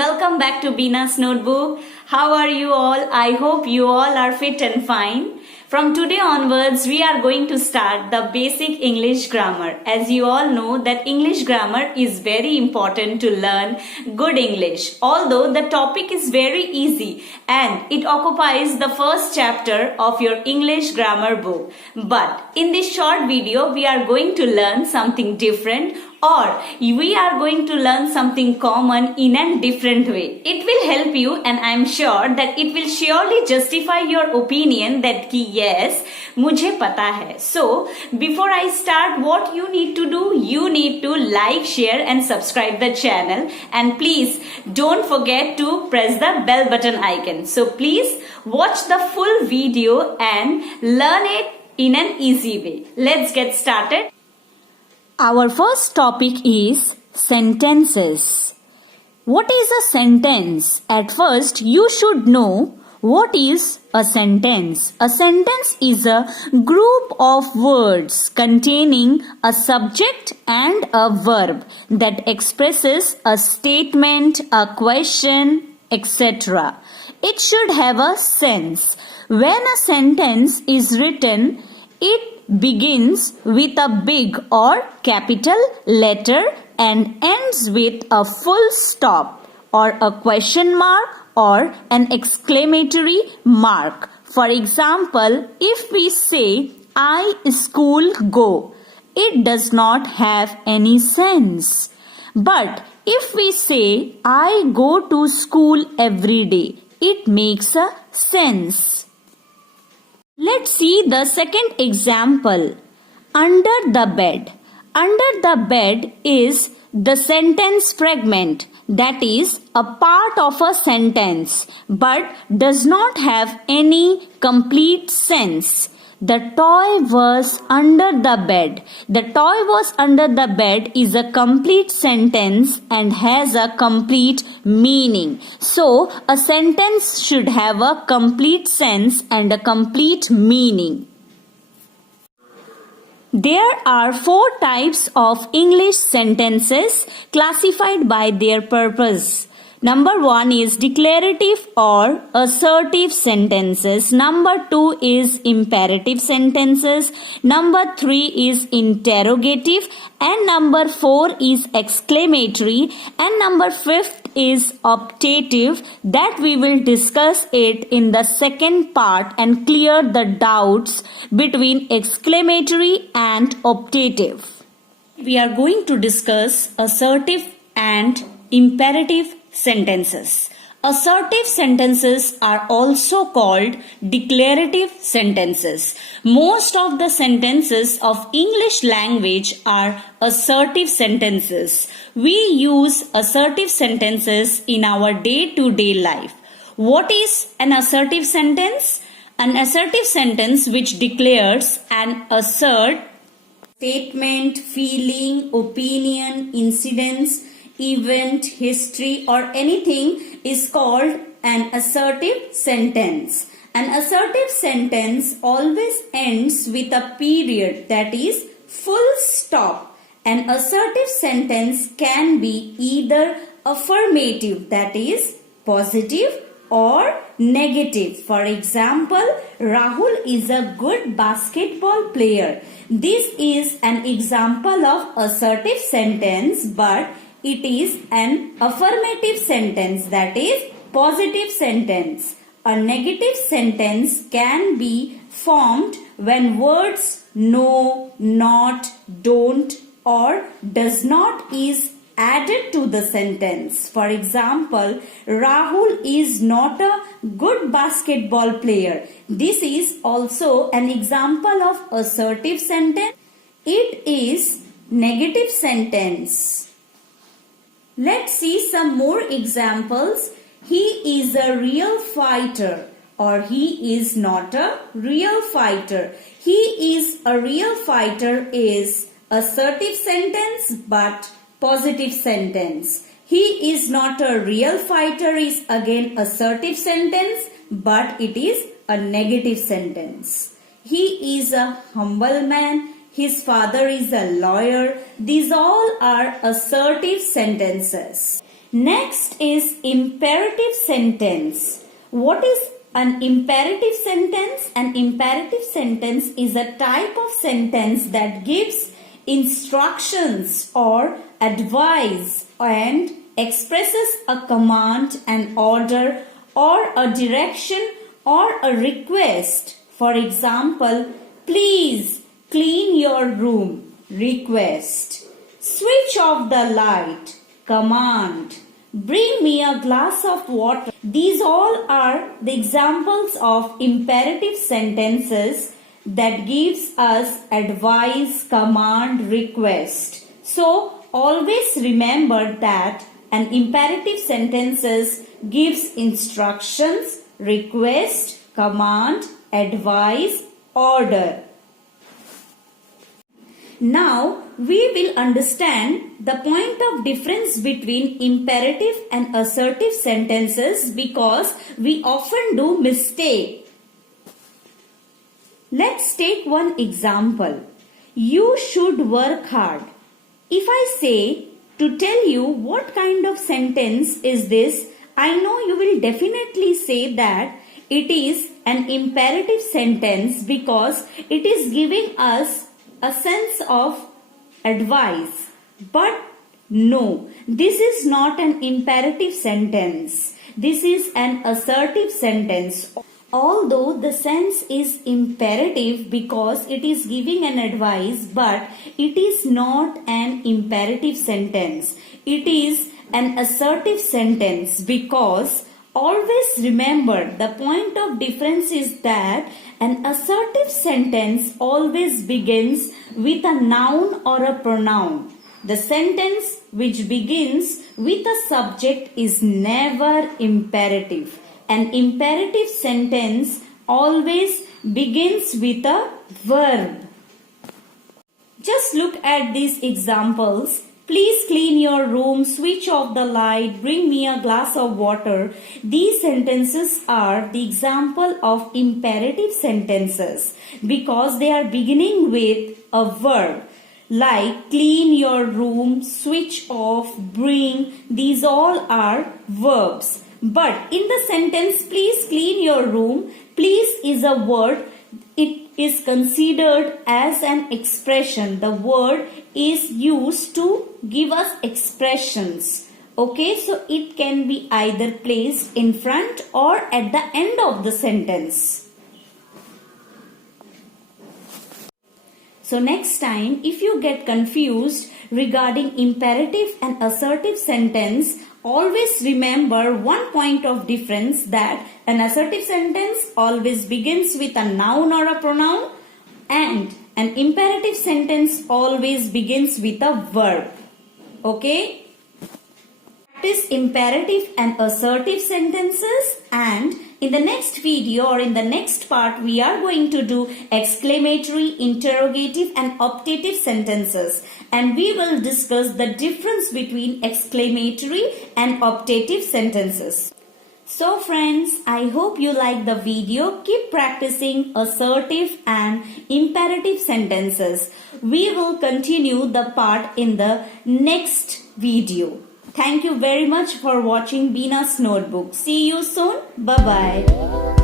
welcome back to Bina's Notebook. How are you all? I hope you all are fit and fine. From today onwards, we are going to start the basic English grammar. As you all know that English grammar is very important to learn good English. Although the topic is very easy and it occupies the first chapter of your English grammar book. But in this short video, we are going to learn something different, or we are going to learn something common in a different way. It will help you, and I am sure that it will surely justify your opinion that yes, मुझे पता है. So before I start, what you need to do? You need to like, share and subscribe the channel, and please don't forget to press the bell button icon. So please watch the full video and learn it in an easy way. Let's get started. Our first topic is sentences. What is a sentence? At first, you should know what is a sentence. A sentence is a group of words containing a subject and a verb that expresses a statement, a question, etc. It should have a sense. When a sentence is written, it begins with a big or capital letter and ends with a full stop or a question mark or an exclamatory mark. For example, if we say, I school go, it does not have any sense. But if we say, I go to school every day, it makes a sense. Let's see the second example. Under the bed. Under the bed is the sentence fragment, that is a part of a sentence but does not have any complete sense. The toy was under the bed. The toy was under the bed is a complete sentence and has a complete meaning. So, a sentence should have a complete sense and a complete meaning. There are 4 types of English sentences classified by their purpose. Number 1 is declarative or assertive sentences. Number 2 is imperative sentences. Number 3 is interrogative. And number 4 is exclamatory. And number 5 is optative. That we will discuss it in the second part and clear the doubts between exclamatory and optative. We are going to discuss assertive and imperative sentences. Assertive sentences are also called declarative sentences. Most of the sentences of English language are assertive sentences. We use assertive sentences in our day-to-day life. What is an assertive sentence? An assertive sentence which declares and asserts statement, feeling, opinion, incidents, event, history or anything is called an assertive sentence. An assertive sentence always ends with a period, that is full stop. An assertive sentence can be either affirmative, that is positive, or negative. For example, Rahul is a good basketball player. This is an example of assertive sentence, but it is an affirmative sentence, that is positive sentence. A negative sentence can be formed when words no, not, don't or does not is added to the sentence. For example, Rahul is not a good basketball player. This is also an example of assertive sentence. It is negative sentence. Let's see some more examples. He is a real fighter or he is not a real fighter. He is a real fighter is assertive sentence but positive sentence. He is not a real fighter is again assertive sentence but it is a negative sentence. He is a humble man. His father is a lawyer. These all are assertive sentences. Next is imperative sentence. What is an imperative sentence? An imperative sentence is a type of sentence that gives instructions or advice and expresses a command, an order, or a direction or a request. For example, please clean your room. Request. Switch off the light. Command. Bring me a glass of water. These all are the examples of imperative sentences that gives us advice, command, request. So always remember that an imperative sentences gives instructions, request, command, advice, order. Now we will understand the point of difference between imperative and assertive sentences because we often do mistake. Let's take one example. You should work hard. If I say to tell you what kind of sentence is this, I know you will definitely say that it is an imperative sentence because it is giving us a sense of advice. But no, this is not an imperative sentence. This is an assertive sentence. Although the sense is imperative because it is giving an advice, but it is not an imperative sentence. It is an assertive sentence because always remember the point of difference is that an assertive sentence always begins with a noun or a pronoun. The sentence which begins with a subject is never imperative. An imperative sentence always begins with a verb. Just look at these examples. Please clean your room, switch off the light, bring me a glass of water. These sentences are the example of imperative sentences because they are beginning with a verb. Like clean your room, switch off, bring. These all are verbs. But in the sentence, please clean your room, please is a word. It is considered as an expression. The word is used to give us expressions. Okay, so it can be either placed in front or at the end of the sentence. So next time, if you get confused regarding imperative and assertive sentence, always remember one point of difference that an assertive sentence always begins with a noun or a pronoun and an imperative sentence always begins with a verb. Okay? Practice imperative and assertive sentences, and in the next video or in the next part we are going to do exclamatory, interrogative and optative sentences, and we will discuss the difference between exclamatory and optative sentences. So friends, I hope you like the video. Keep practicing assertive and imperative sentences. We will continue the part in the next video. Thank you very much for watching Beena's Notebook. See you soon. Bye-bye.